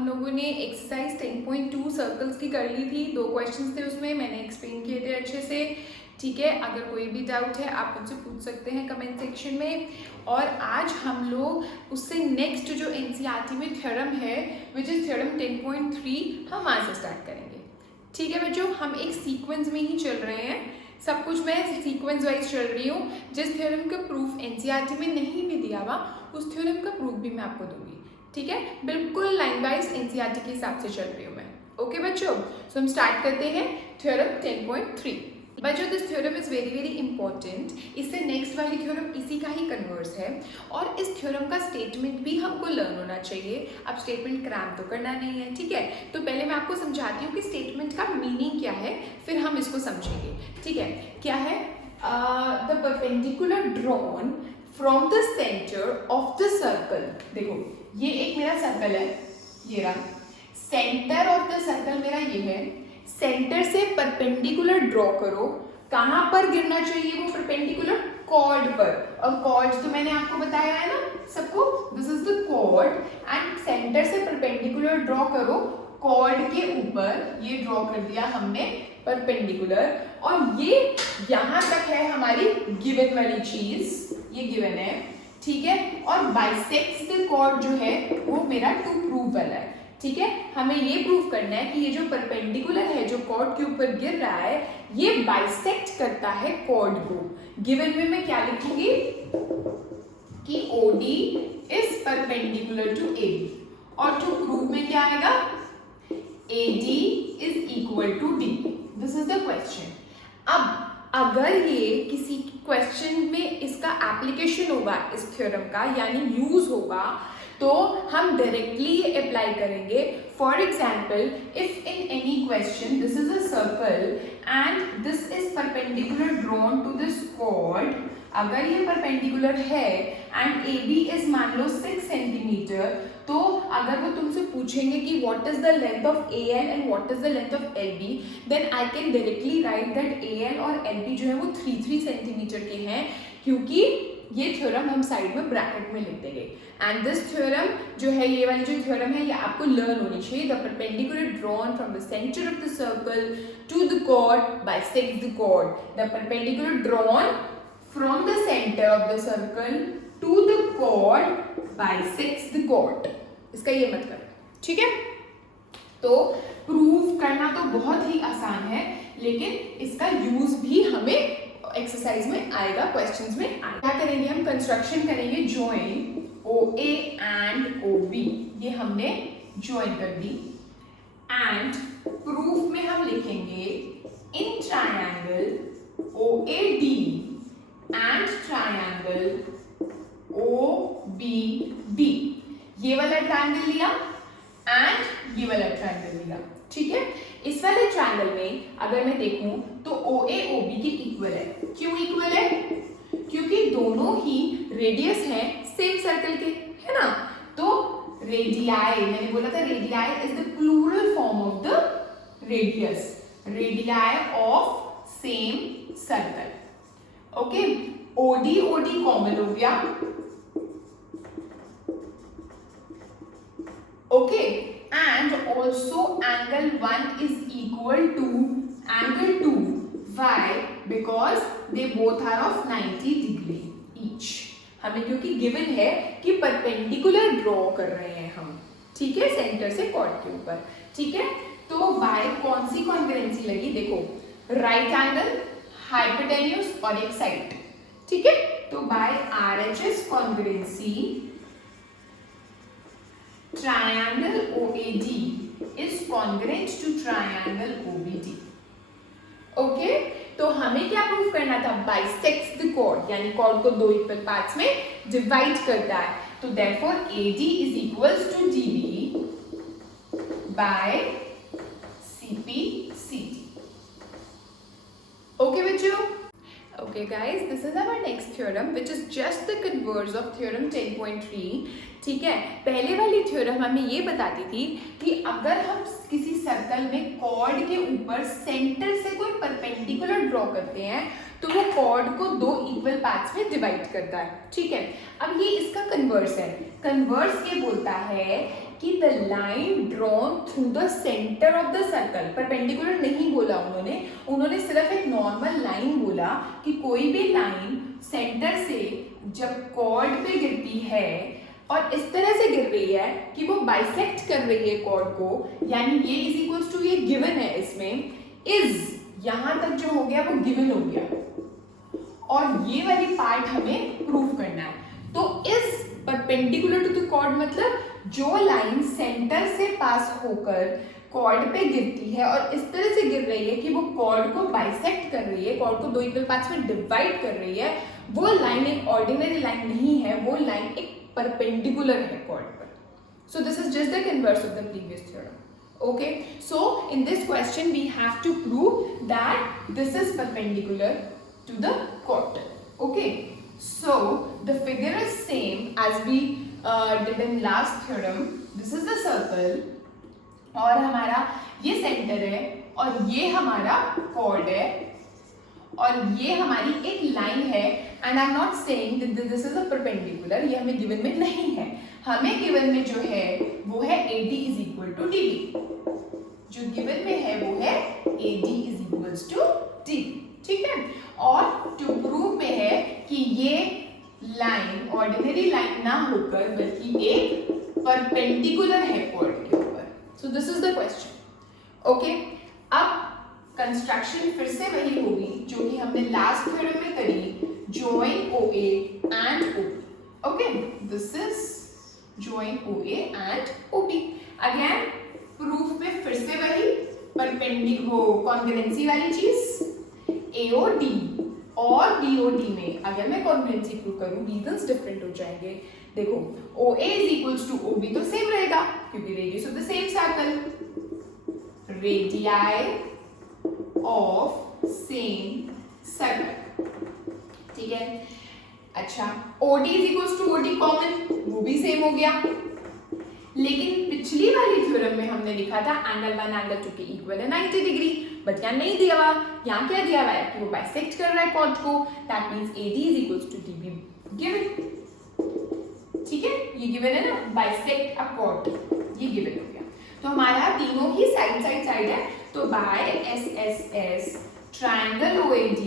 हम लोगों ने एक्सरसाइज 10.2 सर्कल्स की कर ली थी। 2 क्वेश्चंस थे उसमें, मैंने एक्सप्लेन किए थे अच्छे से। ठीक है, अगर कोई भी डाउट है आप मुझसे पूछ सकते हैं कमेंट सेक्शन में। और आज हम लोग उससे नेक्स्ट जो एनसीईआरटी में थ्योरम है विच इज़ थ्योरम 10.3, हम वहाँ से स्टार्ट करेंगे। ठीक है बच्चों, हम एक सीक्वेंस में ही चल रहे हैं, सब कुछ मैं सीक्वेंस वाइज चल रही हूँ। जिस थ्योरम का प्रूफ एनसीईआरटी में नहीं भी दिया हुआ उस थ्योरम का प्रूफ भी मैं आपको दूंगी। ठीक है, बिल्कुल लाइन वाइज एनसीईआरटी के हिसाब से चल रही हूँ मैं। ओके बच्चों, सो हम स्टार्ट करते हैं थ्योरम 10.3। बच्चों this theorem is very very important. इससे नेक्स्ट वाली थ्योरम इसी का ही कन्वर्स है और इस थ्योरम का स्टेटमेंट भी हमको लर्न होना चाहिए। अब स्टेटमेंट क्रैम तो करना नहीं है, ठीक है। तो पहले मैं आपको समझाती हूँ कि स्टेटमेंट का मीनिंग क्या है, फिर हम इसको समझेंगे। ठीक है, क्या है? The perpendicular drawn from the centre of the circle. देखो ये एक मेरा सर्कल है, ये रहा। सेंटर ऑफ द सर्कल मेरा ये है। सेंटर से परपेंडिकुलर ड्रॉ करो। कहाँ पर गिरना चाहिए वो परपेंडिकुलर? कॉर्ड पर। और कॉर्ड तो मैंने आपको बताया है ना सबको, this is the chord and centre से परपेंडिकुलर ड्रॉ करो कॉर्ड के ऊपर। ये ड्रॉ कर दिया हमने परपेंडिकुलर, और ये यहाँ तक है हमारी गिवन वाली चीज, ये गिवन है, ठीक है। और बाइसेक्ट्स द कॉर्ड जो है वो मेरा टू प्रूव वाला है, ठीक है। हमें ये प्रूव करना है कि ये जो परपेंडिकुलर है जो कॉर्ड के ऊपर गिर रहा है ये बाइसेक्ट करता है कॉर्ड को। गिवन में मैं क्या लिखूंगी कि OD is perpendicular to AB, और टू प्रूव में क्या आएगा? AD is equal to D। This is the question. अब अगर ये किसी क्वेश्चन में इसका एप्लीकेशन होगा इस थ्योरम का, यानी यूज होगा, तो हम डायरेक्टली अप्लाई करेंगे। For example, if in any question this is a circle and this is perpendicular drawn to this chord, अगर ये परपेंडिकुलर है एंड AB इज मान लो 6 सेंटीमीटर, तो अगर वो तुमसे पूछेंगे कि what is the length of AN and what is the length of LB, then I can directly write that AN और LB जो है वो 3 सेंटीमीटर के हैं, क्योंकि ये थ्योरम हम साइड में ब्रैकेट में लिख देंगे। एंड दिस थ्योरम जो है, ये वाली जो थ्योरम है, ये आपको लर्न होनी चाहिए। The perpendicular drawn from the centre of the circle to the chord bisects the chord. The perpendicular drawn from the centre of the circle to the chord bisects the chord. इसका ये मतलब, ठीक है। तो prove करना तो बहुत ही आसान है, लेकिन इसका यूज भी हमें एक्सरसाइज में आएगा, क्वेश्चंस में आएगा। क्या करेंगे हम? कंस्ट्रक्शन करेंगे, ज्वाइन OA एंड OB, ये हमने ज्वाइन कर दी। एंड प्रूफ में हम लिखेंगे in triangle OAD and triangle OBD। ये वाला ट्रायंगल लिया एंड ये वाला ट्रायंगल लिया, ठीक है। इस वाले ट्रायंगल में अगर मैं देखूं तो OA OB के इक्वल है। क्यों इक्वल है? क्योंकि दोनों ही रेडियस हैं सेम सर्कल के, है ना। तो रेडियाई, मैंने बोला था radii is the plural form of the radius, radii of same circle. Okay, OD OD common हो गया, okay. And also angle 1 is equal to angle 2. Why? Because they both are of 90 degree each. हमें क्योंकि given है कि perpendicular draw कर रहे हैं हम, ठीक है, सेंटर से कॉर्ड के ऊपर, ठीक है। तो बाय कौन सी कॉन्ग्रुएंसी लगी? देखो, राइट एंगल, हाइपोटेन्यूज और एक साइड, ठीक है। तो by RHS congruency triangle OAD is congruent to triangle OBD. Okay, तो हमें क्या प्रूव करना था? बाइसेक्ट्स द कॉर्ड, यानी कॉर्ड को 2 इक्वल पार्ट्स में डिवाइड करता है। तो therefore AD is equals to DB by CP CD. Okay बच्चों, okay guys, this is our next theorem which is just the converse of theorem 10.3. ठीक है, पहले वाली थ्योरम हमें ये बताती थी कि अगर हम किसी सर्कल में कॉर्ड के ऊपर सेंटर से कोई परपेंडिकुलर ड्रॉ करते हैं तो वो कॉर्ड को 2 इक्वल पार्ट्स में डिवाइड करता है, ठीक है। अब ये इसका कन्वर्स है। कन्वर्स ये बोलता है कि the line drawn through the centre of the circle, perpendicular नहीं बोला उन्होंने सिर्फ एक नॉर्मल लाइन बोला कि कोई भी लाइन सेंटर से जब कॉर्ड पे गिरती है और इस तरह से गिर रही है कि वो बाइसेक्ट कर रही है कॉर्ड को, यानी ये इज इक्वल्स टू, ये गिवन है इसमें, इज यहां तक जो हो गया वो गिवन हो गया और ये वाली पार्ट हमें प्रूव करना है। तो is perpendicular to the chord मतलब जो लाइन सेंटर से पास होकर कॉर्ड पे गिरती है और इस तरह से गिर रही है कि वो कॉर्ड को बाइसेक्ट कर रही है, कॉर्ड को दो इक्वल पार्ट्स में डिवाइड कर रही है, वो लाइन एक ऑर्डिनरी लाइन नहीं है, वो लाइन एक परपेंडिकुलर है कॉर्ड पर। So this is just the inverse of the previous theorem. Okay, so in this question we have to prove that this is perpendicular to the chord. Okay, so the figure is same as we did in last theorem. This is the circle और हमारा ये centre है और ये हमारा chord है और ये हमारी एक लाइन है and I am not saying that this is a perpendicular, ये हमें गिवन में नहीं है, हमें गिवन में जो है वो है AD is equal to DB, जो गिवन में है वो है AD is equals to DB, ठीक है। और टू प्रूव में है कि ये लाइन ऑर्डिनरी लाइन ना होकर बल्कि एक परपेंडिकुलर है कॉर्ड के ऊपर। So this is the question. Okay, अब कंस्ट्रक्शन फिर से वही होगी जो कि हमने लास्ट थ्योरम में करी, join OA and OB. Okay, this is join OA and OB. Again, proof में फिर से वही परपेंडिकुलर कॉन्ग्रुएंसी वाली चीज, AOD और BOD में अगर मैं कॉन्ग्रुएंसी प्रूव करूं रीजंस डिफरेंट हो जाएंगे। देखो OA is equals to OB तो सेम रहेगा क्योंकि radius of the same circle, radii of same circle, ठीक है। अच्छा, OD is equals to OD common, वो भी सेम हो गया। लेकिन पिछली वाली थ्योरम में हमने लिखा था एंगल 1 एंगल 2 के इक्वल है 90 डिग्री, बट यहाँ नहीं दिया हुआ, यहाँ क्या दिया हुआ है कि वो बाइसेक्ट कर रहा है कॉर्ड को, that means AD is equals to DB given, ठीक है, ये गिवन है ना, बाइसेक्ट अ कॉर्ड, ये गिवन हो गया। तो हमारा तीनों ही साइड है, तो by SSS triangle OAD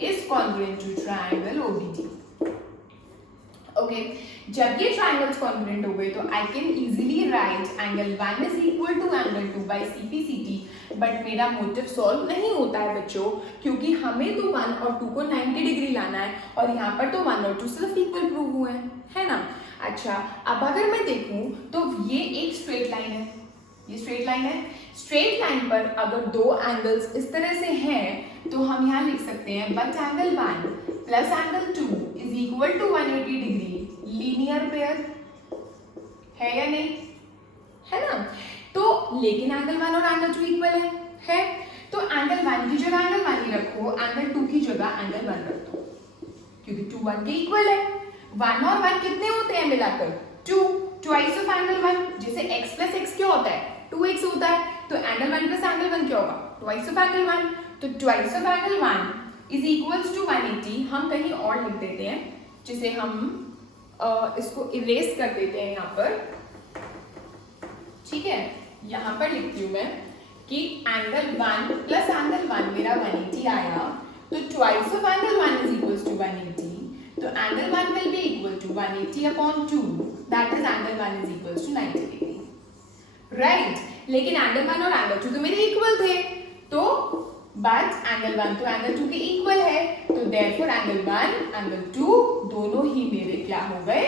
is congruent to triangle OBD. Okay, जब ये triangles congruent हो गए तो I can easily write angle 1 is equal to angle 2 by CPCT, but मेरा मोटिव सॉल्व नहीं होता है बच्चों, क्योंकि हमें तो 1 और 2 को 90 डिग्री लाना है और यहाँ पर तो 1 और 2 सिर्फ इक्वल प्रूव हुए हैं, है ना। अच्छा, अब अगर मैं देखूँ तो ये एक स्ट्रेट लाइन है, ये स्ट्रेट लाइन है, स्ट्रेट लाइन पर अगर दो एंगल्स इस तरह से हैं तो हम यहाँ लिख सकते हैं but angle 1 plus angle 2 is equal to 180 degree, linear pair है या नहीं, है ना। तो लेकिन एंगल 1 और एंगल 2 इक्वल है तो एंगल 1 की जगह एंगल 1 ही रखो, एंगल 2 की जगह एंगल 1 रख दो, क्योंकि 2 1 के इक्वल है। 1 और 1 कितने होते हैं मिलाकर 2, ट्वाइस ऑफ एंगल 1, जैसे x प्लस x क्या होता है 2x होता है, तो एंगल 1 प्लस एंगल 1 क्या होगा ट्वाइस ऑफ एंगल 1, तो twice of angle 1 is equals to 180। हम कहीं और लिख देते हैं, जिसे हम इसको इरेज कर देते हैं यहाँ पर, ठीक है। यहाँ पर लिखती हूँ मैं कि एंगल 1 प्लस एंगल 1 मेरा 180 आया, तो twice of angle 1 is equals to 180, तो angle 1 will be equal to 180 upon 2, that is angle 1 is equals to 90 degree, right. लेकिन एंगल 1 और एंगल 2 तो मेरे इक्वल थे, तो बट एंगल 1 तो एंगल 2 के इक्वल है, तो देयरफॉर एंगल 1 एंगल 2 दोनों ही मेरे क्या हो गए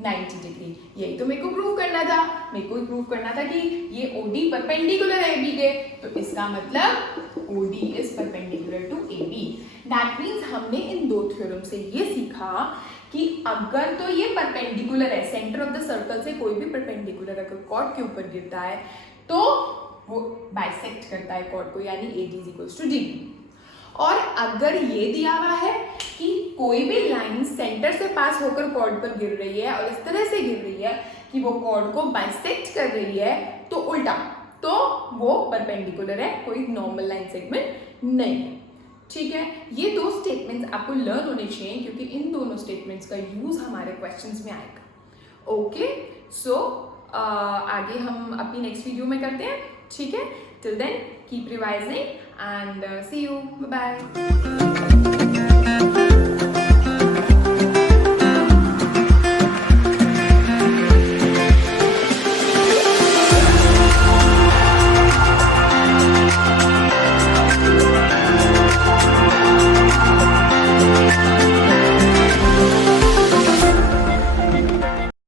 90 डिग्री। यही तो मेरे को प्रूव करना था, मेरे को प्रूव करना था कि ये OD परपेंडिकुलर है AB के, तो इसका मतलब OD is perpendicular to AB। That means हमने इन दो थ्योरम से ये सीखा कि अगर तो ये परपेंडिकुलर है, सेंटर ऑफ द सर्कल से कोई भी परपेंडिकुलर अगर कॉर्ड के ऊपर गिरता है तो वो बाइसेक्ट करता है कॉर्ड को, यानी AD is equals to DB। और अगर ये दिया हुआ है कि कोई भी लाइन सेंटर से पास होकर कॉर्ड पर गिर रही है और इस तरह से गिर रही है कि वो कॉर्ड को बाइसेक्ट कर रही है, तो उल्टा, तो वो परपेंडिकुलर है, कोई नॉर्मल लाइन सेगमेंट नहीं है, ठीक है। ये दो स्टेटमेंट्स आपको लर्न होने चाहिए क्योंकि इन दोनों स्टेटमेंट्स का यूज हमारे क्वेश्चंस में आएगा। ओके, सो आगे हम अपनी नेक्स्ट वीडियो में करते हैं, ठीक है। Till then keep revising and see you, bye bye.